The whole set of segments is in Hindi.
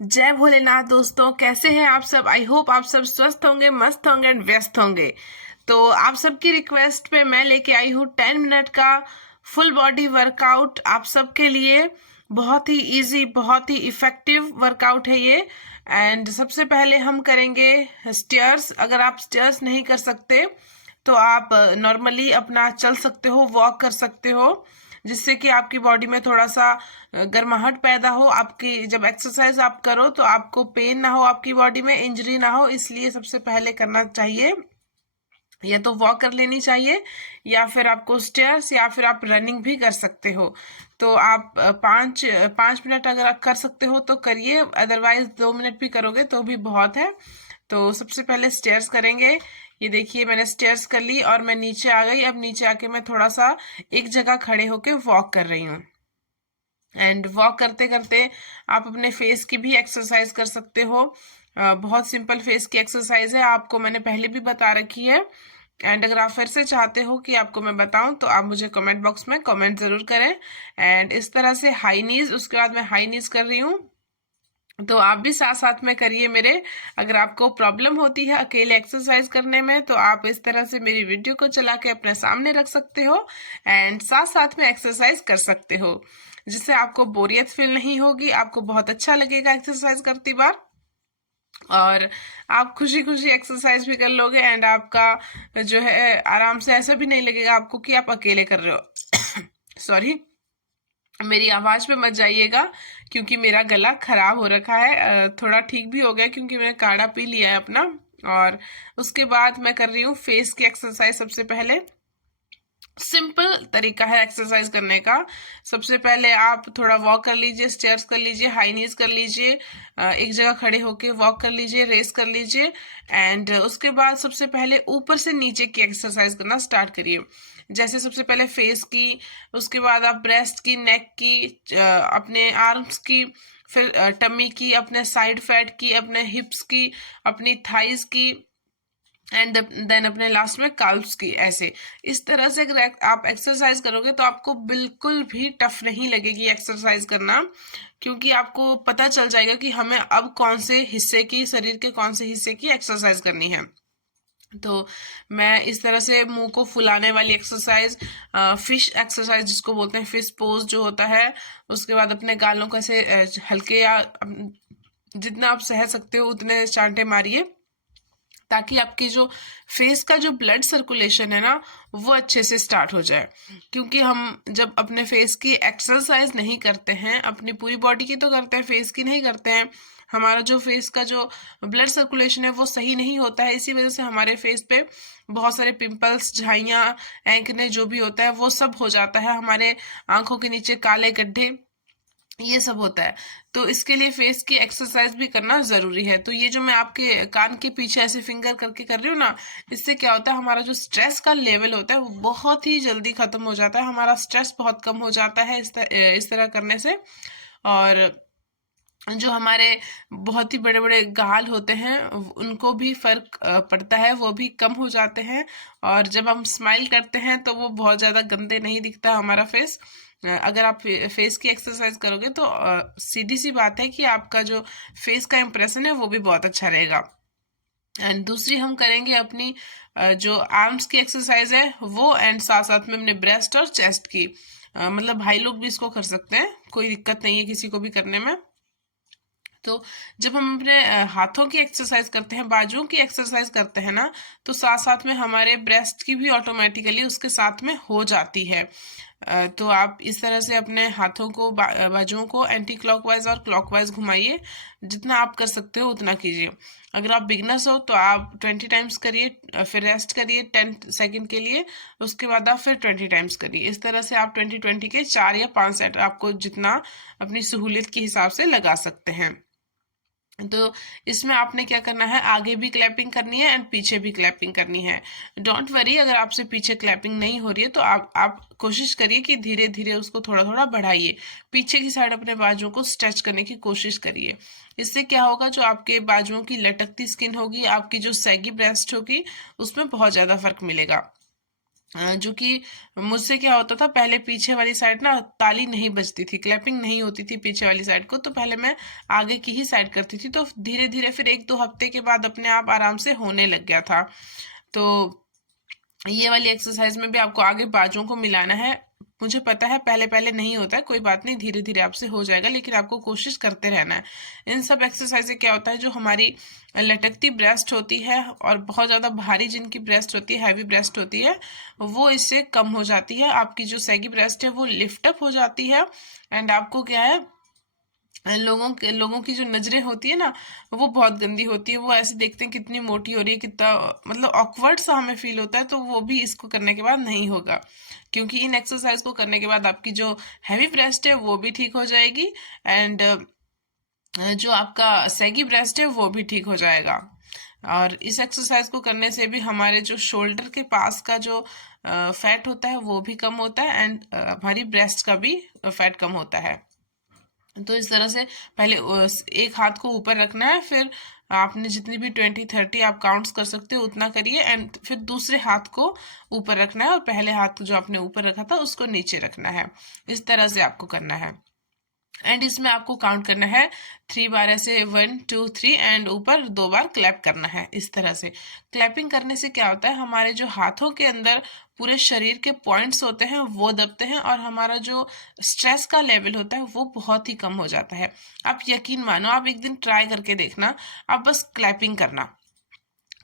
जय भोलेनाथ दोस्तों, कैसे हैं आप सब। आई होप आप सब स्वस्थ होंगे, मस्त होंगे एंड व्यस्त होंगे। तो आप सबकी रिक्वेस्ट पे मैं लेके आई हूँ 10 मिनट का फुल बॉडी वर्कआउट आप सबके लिए। बहुत ही इजी, बहुत ही इफेक्टिव वर्कआउट है ये। एंड सबसे पहले हम करेंगे स्टेयर्स। अगर आप स्टेयर्स नहीं कर सकते तो आप नॉर्मली अपना चल सकते हो, वॉक कर सकते हो, जिससे कि आपकी बॉडी में थोड़ा सा गर्माहट पैदा हो। आपकी जब एक्सरसाइज आप करो तो आपको पेन ना हो, आपकी बॉडी में इंजरी ना हो, इसलिए सबसे पहले करना चाहिए या तो वॉक कर लेनी चाहिए या फिर आपको स्टेयर्स या फिर आप रनिंग भी कर सकते हो। तो आप पाँच पाँच मिनट अगर आप कर सकते हो तो करिए, अदरवाइज 2 मिनट भी करोगे तो भी बहुत है। तो सबसे पहले स्टेयर्स करेंगे। ये देखिए मैंने स्टेयर्स कर ली और मैं नीचे आ गई। अब नीचे आके मैं थोड़ा सा एक जगह खड़े होके वॉक कर रही हूँ। एंड वॉक करते करते आप अपने फेस की भी एक्सरसाइज कर सकते हो। बहुत सिंपल फेस की एक्सरसाइज है, आपको मैंने पहले भी बता रखी है। एंड अगर आप फिर से चाहते हो कि आपको मैं बताऊं तो आप मुझे कमेंट बॉक्स में कमेंट जरूर करें। एंड इस तरह से हाई नीज, उसके बाद मैं हाई नीज कर रही हूँ, तो आप भी साथ साथ में करिए मेरे। अगर आपको प्रॉब्लम होती है अकेले एक्सरसाइज करने में तो आप इस तरह से मेरी वीडियो को चला के अपने सामने रख सकते हो एंड साथ साथ में एक्सरसाइज कर सकते हो, जिससे आपको बोरियत फील नहीं होगी, आपको बहुत अच्छा लगेगा एक्सरसाइज करती बार, और आप खुशी खुशी एक्सरसाइज भी कर लोगे। एंड आपका जो है आराम से ऐसा भी नहीं लगेगा आपको कि आप अकेले कर रहे हो। सॉरी, मेरी आवाज पे मत जाइएगा क्योंकि मेरा गला खराब हो रखा है। थोड़ा ठीक भी हो गया क्योंकि मैंने काढ़ा पी लिया है अपना। और उसके बाद मैं कर रही हूँ फेस की एक्सरसाइज। सबसे पहले सिंपल तरीका है एक्सरसाइज करने का। सबसे पहले आप थोड़ा वॉक कर लीजिए, स्टेयर्स कर लीजिए, हाई नीज कर लीजिए, एक जगह खड़े होके वॉक कर लीजिए, रेस कर लीजिए। एंड उसके बाद सबसे पहले ऊपर से नीचे की एक्सरसाइज करना स्टार्ट करिए। जैसे सबसे पहले फेस की, उसके बाद आप ब्रेस्ट की, नेक की, अपने आर्म्स की, फिर टमी की, अपने साइड फैट की, अपने हिप्स की, अपनी थाइज की, एंड देन अपने लास्ट में काल्व्स की। ऐसे इस तरह से अगर आप एक्सरसाइज करोगे तो आपको बिल्कुल भी टफ नहीं लगेगी एक्सरसाइज करना, क्योंकि आपको पता चल जाएगा कि हमें अब कौन से हिस्से की, शरीर के कौन से हिस्से की एक्सरसाइज करनी है। तो मैं इस तरह से मुंह को फुलाने वाली एक्सरसाइज, फिश एक्सरसाइज जिसको बोलते हैं, फिश पोज जो होता है, उसके बाद अपने गालों को ऐसे हल्के या जितना आप सह सकते हो उतने चांटे मारिए, ताकि आपके जो फेस का जो ब्लड सर्कुलेशन है ना वो अच्छे से स्टार्ट हो जाए। क्योंकि हम जब अपने फेस की एक्सरसाइज नहीं करते हैं, अपनी पूरी बॉडी की तो करते हैं, फेस की नहीं करते हैं, हमारा जो फेस का जो ब्लड सर्कुलेशन है वो सही नहीं होता है। इसी वजह से हमारे फेस पे बहुत सारे पिंपल्स, झाइयाँ, एक्ने जो भी होता है वो सब हो जाता है, हमारे आंखों के नीचे काले गड्ढे, ये सब होता है। तो इसके लिए फेस की एक्सरसाइज भी करना जरूरी है। तो ये जो मैं आपके कान के पीछे ऐसे फिंगर करके कर रही हूँ ना, इससे क्या होता है, हमारा जो स्ट्रेस का लेवल होता है वो बहुत ही जल्दी खत्म हो जाता है, हमारा स्ट्रेस बहुत कम हो जाता है इस तरह करने से। और जो हमारे बहुत ही बड़े बड़े गाल होते हैं उनको भी फर्क पड़ता है, वो भी कम हो जाते हैं। और जब हम स्माइल करते हैं तो वो बहुत ज्यादा गंदे नहीं दिखता हमारा फेस। अगर आप फेस की एक्सरसाइज करोगे तो सीधी सी बात है कि आपका जो फेस का इंप्रेशन है वो भी बहुत अच्छा रहेगा। एंड दूसरी हम करेंगे अपनी जो आर्म्स की एक्सरसाइज है वो, एंड साथ साथ में अपने ब्रेस्ट और चेस्ट की। मतलब भाई लोग भी इसको कर सकते हैं, कोई दिक्कत नहीं है किसी को भी करने में। तो जब हम अपने हाथों की एक्सरसाइज करते हैं, बाजुओं की एक्सरसाइज करते हैं ना, तो साथ साथ में हमारे ब्रेस्ट की भी ऑटोमेटिकली उसके साथ में हो जाती है। तो आप इस तरह से अपने हाथों को, बाजुओं को एंटी क्लॉकवाइज और क्लॉकवाइज घुमाइए। जितना आप कर सकते हो उतना कीजिए। अगर आप बिगनर्स हो तो आप 20 टाइम्स करिए, फिर रेस्ट करिए 10 सेकंड के लिए, उसके बाद आप फिर 20 टाइम्स करिए। इस तरह से आप 20-20 के 4 या 5 सेट आपको जितना अपनी सहूलियत के हिसाब से लगा सकते हैं। तो इसमें आपने क्या करना है, आगे भी क्लैपिंग करनी है एंड पीछे भी क्लैपिंग करनी है। डोंट वरी अगर आपसे पीछे क्लैपिंग नहीं हो रही है तो आप कोशिश करिए कि धीरे धीरे उसको थोड़ा थोड़ा बढ़ाइए। पीछे की साइड अपने बाजुओं को स्ट्रेच करने की कोशिश करिए। इससे क्या होगा, जो आपके बाजुओं की लटकती स्किन होगी, आपकी जो सैगी ब्रेस्ट होगी, उसमें बहुत ज्यादा फर्क मिलेगा। जो कि मुझसे क्या होता था, पहले पीछे वाली साइड ना ताली नहीं बजती थी, क्लैपिंग नहीं होती थी पीछे वाली साइड को, तो पहले मैं आगे की ही साइड करती थी। तो धीरे धीरे फिर 1-2 हफ्ते के बाद अपने आप आराम से होने लग गया था। तो ये वाली एक्सरसाइज में भी आपको आगे बाजुओं को मिलाना है। मुझे पता है पहले पहले नहीं होता है, कोई बात नहीं, धीरे धीरे आपसे हो जाएगा, लेकिन आपको कोशिश करते रहना है। इन सब एक्सरसाइज से क्या होता है, जो हमारी लटकती ब्रेस्ट होती है और बहुत ज़्यादा भारी जिनकी ब्रेस्ट होती है, हैवी ब्रेस्ट होती है, वो इससे कम हो जाती है। आपकी जो सैगी ब्रेस्ट है वो लिफ्ट अप हो जाती है। एंड आपको क्या है, लोगों की जो नजरें होती है ना, वो बहुत गंदी होती है। वो ऐसे देखते हैं कितनी मोटी हो रही है, कितना मतलब ऑकवर्ड सा हमें फील होता है। तो वो भी इसको करने के बाद नहीं होगा, क्योंकि इन एक्सरसाइज को करने के बाद आपकी जो हैवी ब्रेस्ट है वो भी ठीक हो जाएगी। एंड जो आपका सैगी ब्रेस्ट है वो भी ठीक हो जाएगा। और इस एक्सरसाइज को करने से भी हमारे जो शोल्डर के पास का जो फैट होता है वो भी कम होता है, एंड हमारी ब्रेस्ट का भी फैट कम होता है। तो इस तरह से पहले एक हाथ को ऊपर रखना है, फिर आपने जितनी भी 20-30 आप काउंट्स कर सकते हो उतना करिए, एंड फिर दूसरे हाथ को ऊपर रखना है और पहले हाथ जो आपने ऊपर रखा था उसको नीचे रखना है। इस तरह से आपको करना है। एंड इसमें आपको काउंट करना है 3 बार, ऐसे 1 2 3, एंड ऊपर 2 बार क्लैप करना है। इस तरह से क्लैपिंग करने से क्या होता है, हमारे जो हाथों के अंदर पूरे शरीर के पॉइंट्स होते हैं वो दबते हैं, और हमारा जो स्ट्रेस का लेवल होता है वो बहुत ही कम हो जाता है। आप यकीन मानो, आप एक दिन ट्राई करके देखना, आप बस क्लैपिंग करना।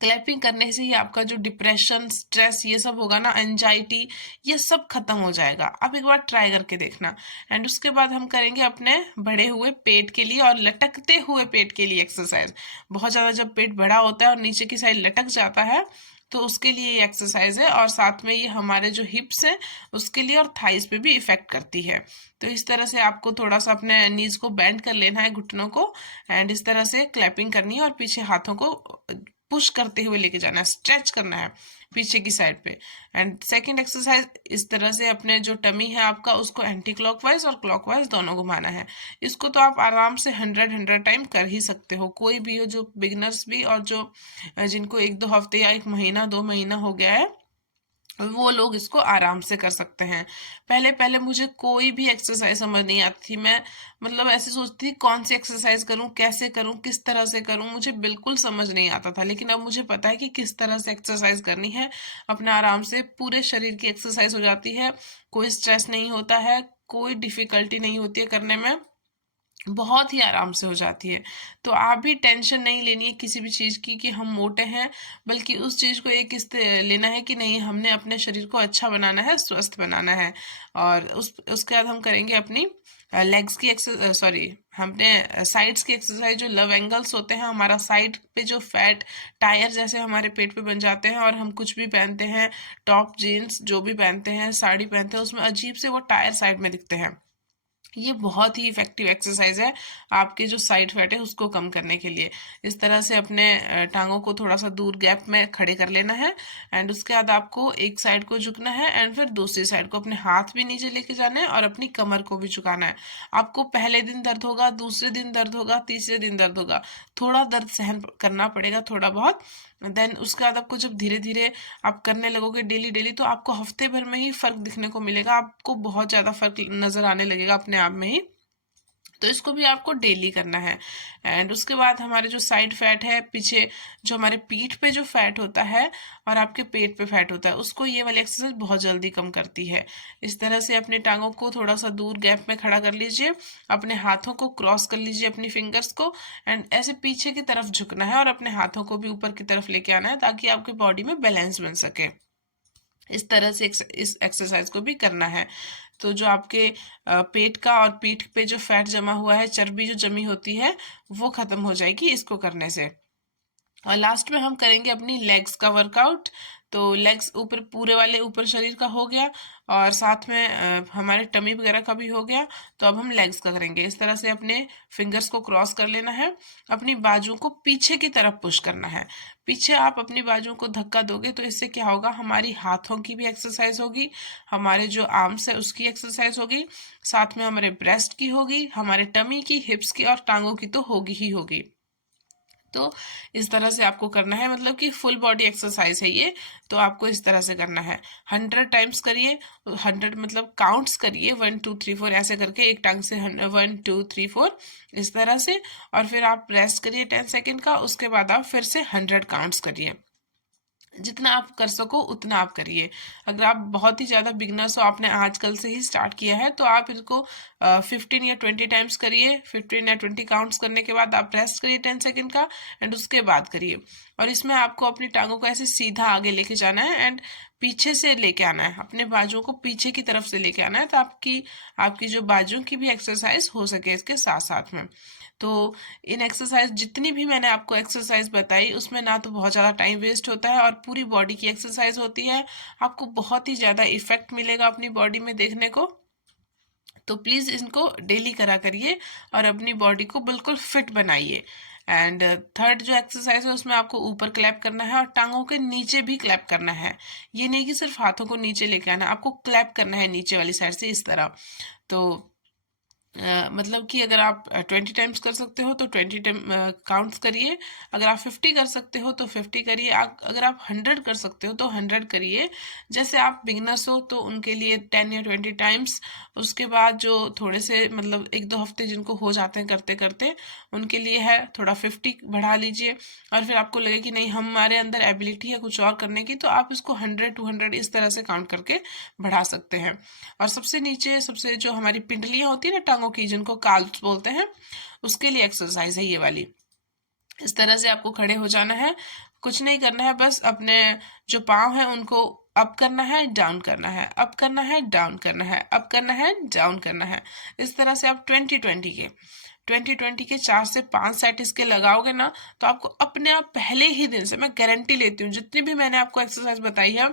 क्लैपिंग करने से ही आपका जो डिप्रेशन, स्ट्रेस, ये सब होगा ना, एंजाइटी, ये सब खत्म हो जाएगा। आप एक बार ट्राई करके देखना। एंड उसके बाद हम करेंगे अपने बढ़े हुए पेट के लिए और लटकते हुए पेट के लिए एक्सरसाइज। बहुत ज़्यादा जब पेट बड़ा होता है और नीचे की साइड लटक जाता है, तो उसके लिए ये एक्सरसाइज है। और साथ में ये हमारे जो हिप्स हैं उसके लिए और थाइस पे भी इफेक्ट करती है। तो इस तरह से आपको थोड़ा सा अपने नीज को बेंड कर लेना है, घुटनों को, एंड इस तरह से क्लैपिंग करनी है और पीछे हाथों को पुश करते हुए लेके जाना है, स्ट्रेच करना है पीछे की साइड पे। एंड सेकंड एक्सरसाइज, इस तरह से अपने जो टमी है आपका उसको एंटी क्लॉकवाइज और क्लॉकवाइज दोनों घुमाना है। इसको तो आप आराम से 100 टाइम कर ही सकते हो, कोई भी हो, जो बिगनर्स भी और जो जिनको 1-2 हफ्ते या 1 महीना 2 महीना हो गया है, वो लोग इसको आराम से कर सकते हैं। पहले पहले मुझे कोई भी एक्सरसाइज समझ नहीं आती थी। मैं मतलब ऐसे सोचती थी कौन सी एक्सरसाइज करूं, कैसे करूं, किस तरह से करूं, मुझे बिल्कुल समझ नहीं आता था। लेकिन अब मुझे पता है कि किस तरह से एक्सरसाइज करनी है। अपने आराम से पूरे शरीर की एक्सरसाइज हो जाती है, कोई स्ट्रेस नहीं होता है, कोई डिफिकल्टी नहीं होती है करने में, बहुत ही आराम से हो जाती है। तो आप भी टेंशन नहीं लेनी है किसी भी चीज़ की कि हम मोटे हैं, बल्कि उस चीज़ को एक इस लेना है कि नहीं, हमने अपने शरीर को अच्छा बनाना है, स्वस्थ बनाना है। और उसके बाद हम करेंगे अपनी लेग्स की एक्सरसाइज, सॉरी, हमने साइड्स की एक्सरसाइज। जो लव एंगल्स होते हैं, हमारा साइड पे जो फैट टायर जैसे हमारे पेट पे बन जाते हैं, और हम कुछ भी पहनते हैं, टॉप जीन्स जो भी पहनते हैं, साड़ी पहनते हैं, उसमें अजीब से वो टायर साइड में दिखते हैं। ये बहुत ही इफेक्टिव एक्सरसाइज है आपके जो साइड फैट है उसको कम करने के लिए। इस तरह से अपने टांगों को थोड़ा सा दूर गैप में खड़े कर लेना है, एंड उसके बाद आपको एक साइड को झुकना है, एंड फिर दूसरी साइड को, अपने हाथ भी नीचे लेके जाना है और अपनी कमर को भी झुकाना है। आपको पहले दिन दर्द होगा, दूसरे दिन दर्द होगा, तीसरे दिन दर्द होगा, थोड़ा दर्द सहन करना पड़ेगा, थोड़ा बहुत। देन उसके बाद आपको जब धीरे धीरे आप करने लगोगे डेली डेली, तो आपको हफ्ते भर में ही फर्क दिखने को मिलेगा, आपको बहुत ज्यादा फर्क नजर आने लगेगा अपने आप में ही। तो इसको भी आपको डेली करना है। एंड उसके बाद हमारे जो साइड फैट है, पीछे जो हमारे पीठ पे जो फैट होता है और आपके पेट पे फैट होता है, उसको ये वाली एक्सरसाइज बहुत जल्दी कम करती है। इस तरह से अपने टांगों को थोड़ा सा दूर गैप में खड़ा कर लीजिए, अपने हाथों को क्रॉस कर लीजिए, अपनी फिंगर्स को, एंड ऐसे पीछे की तरफ झुकना है और अपने हाथों को भी ऊपर की तरफ लेके आना है, ताकि आपकी बॉडी में बैलेंस बन सके। इस तरह से इस एक्सरसाइज को भी करना है। तो जो आपके पेट का और पीठ पे जो फैट जमा हुआ है, चर्बी जो जमी होती है, वो खत्म हो जाएगी इसको करने से। और लास्ट में हम करेंगे अपनी लेग्स का वर्कआउट। तो लेग्स ऊपर, पूरे वाले ऊपर शरीर का हो गया, और साथ में हमारे टमी वगैरह का भी हो गया। तो अब हम लेग्स का करेंगे। इस तरह से अपने फिंगर्स को क्रॉस कर लेना है, अपनी बाजू को पीछे की तरफ पुश करना है। पीछे आप अपनी बाजू को धक्का दोगे तो इससे क्या होगा, हमारी हाथों की भी एक्सरसाइज होगी, हमारे जो आर्म्स है उसकी एक्सरसाइज होगी, साथ में हमारे ब्रेस्ट की होगी, हमारे टमी की, हिप्स की और टांगों की तो होगी ही होगी। तो इस तरह से आपको करना है, मतलब कि फुल बॉडी एक्सरसाइज है ये। तो आपको इस तरह से करना है, 100 टाइम्स करिए। 100 मतलब काउंट्स करिए, 1 2 3 4 ऐसे करके, एक टांग से 1 2 3 4 इस तरह से। और फिर आप रेस्ट करिए 10 सेकेंड का, उसके बाद आप फिर से 100 काउंट्स करिए। जितना आप कर सको उतना आप करिए। अगर आप बहुत ही ज़्यादा बिगनर्स हो, आपने आजकल से ही स्टार्ट किया है, तो आप इसको 15 या 20 टाइम्स करिए। 15 या 20 काउंट्स करने के बाद आप रेस्ट करिए 10 सेकेंड का, एंड उसके बाद करिए। और इसमें आपको अपनी टांगों को ऐसे सीधा आगे लेके जाना है, एंड पीछे से लेके आना है, अपने बाजुओं को पीछे की तरफ से लेके आना है, तो आपकी आपकी जो बाजुओं की भी एक्सरसाइज हो सके इसके साथ साथ में। तो इन एक्सरसाइज, जितनी भी मैंने आपको एक्सरसाइज बताई, उसमें ना तो बहुत ज़्यादा टाइम वेस्ट होता है और पूरी बॉडी की एक्सरसाइज होती है। आपको बहुत ही ज़्यादा इफेक्ट मिलेगा अपनी बॉडी में देखने को। तो प्लीज़ इनको डेली करा करिए और अपनी बॉडी को बिल्कुल फिट बनाइए। एंड थर्ड जो एक्सरसाइज है, उसमें आपको ऊपर क्लैप करना है और टांगों के नीचे भी क्लैप करना है। ये नहीं कि सिर्फ हाथों को नीचे लेके आना, आपको क्लैप करना है नीचे वाली साइड से इस तरह। तो मतलब कि अगर आप 20 टाइम्स कर सकते हो तो 20 टाइम काउंट्स करिए। अगर आप 50 कर सकते हो तो 50 करिए। अगर आप 100 कर सकते हो तो 100 करिए। जैसे आप बिगनर्स हो तो उनके लिए 10 या 20 टाइम्स। उसके बाद जो थोड़े से, मतलब 1-2 हफ्ते जिनको हो जाते हैं करते करते, उनके लिए है थोड़ा 50 बढ़ा लीजिए। और फिर आपको लगे कि नहीं, हमारे अंदर एबिलिटी है कुछ और करने की, तो आप इसको 100-200 इस तरह से काउंट करके बढ़ा सकते हैं। और सबसे नीचे, सबसे जो हमारी पिंडलियां होती है ना टांगों की, जिनको काल्व्स बोलते हैं, उसके लिए एक्सरसाइज है ये वाली। इस तरह से आपको खड़े हो जाना है, कुछ नहीं करना है, बस अपने जो पाँव हैं उनको अप करना है, डाउन करना है, अप करना है, डाउन करना है, अप करना है, डाउन करना है। इस तरह से आप 20-20 के 4 से 5 सेट इसके लगाओगे ना, तो आपको अपने आप पहले ही दिन से, मैं गारंटी लेती हूँ, जितनी भी मैंने आपको एक्सरसाइज बताई है,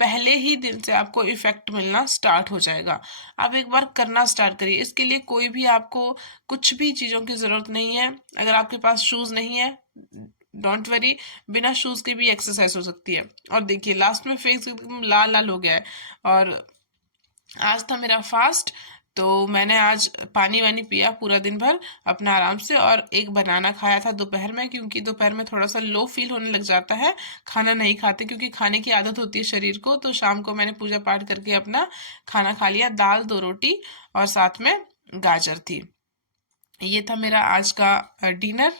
पहले ही दिन से आपको इफेक्ट मिलना स्टार्ट हो जाएगा। आप एक बार करना स्टार्ट करिए। इसके लिए कोई भी आपको कुछ भी चीज़ों की ज़रूरत नहीं है। अगर आपके पास शूज़ नहीं है, डोंट वरी, बिना शूज़ के भी एक्सरसाइज हो सकती है। और देखिए, लास्ट में फेस एकदम लाल लाल हो गया है। और आज था मेरा फास्ट, तो मैंने आज पानी वानी पिया पूरा दिन भर अपना आराम से, और एक बनाना खाया था दोपहर में, क्योंकि दोपहर में थोड़ा सा लो फील होने लग जाता है, खाना नहीं खाते, क्योंकि खाने की आदत होती है शरीर को। तो शाम को मैंने पूजा पाठ करके अपना खाना खा लिया, दाल 2 रोटी और साथ में गाजर थी। ये था मेरा आज का डिनर।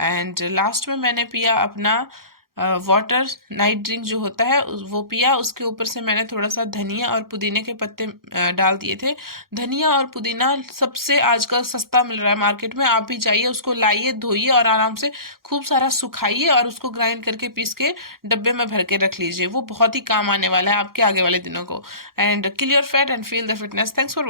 एंड लास्ट में मैंने पिया अपना वाटर, नाइट ड्रिंक जो होता है वो पिया। उसके ऊपर से मैंने थोड़ा सा धनिया और पुदीने के पत्ते डाल दिए थे। धनिया और पुदीना सबसे आजकल सस्ता मिल रहा है मार्केट में, आप भी जाइए, उसको लाइए, धोइए और आराम से खूब सारा सुखाइए और उसको ग्राइंड करके पीस के डब्बे में भर के रख लीजिए। वो बहुत ही काम आने वाला है आपके आगे वाले दिनों को। And kill your fat and feel the fitness. Thanks for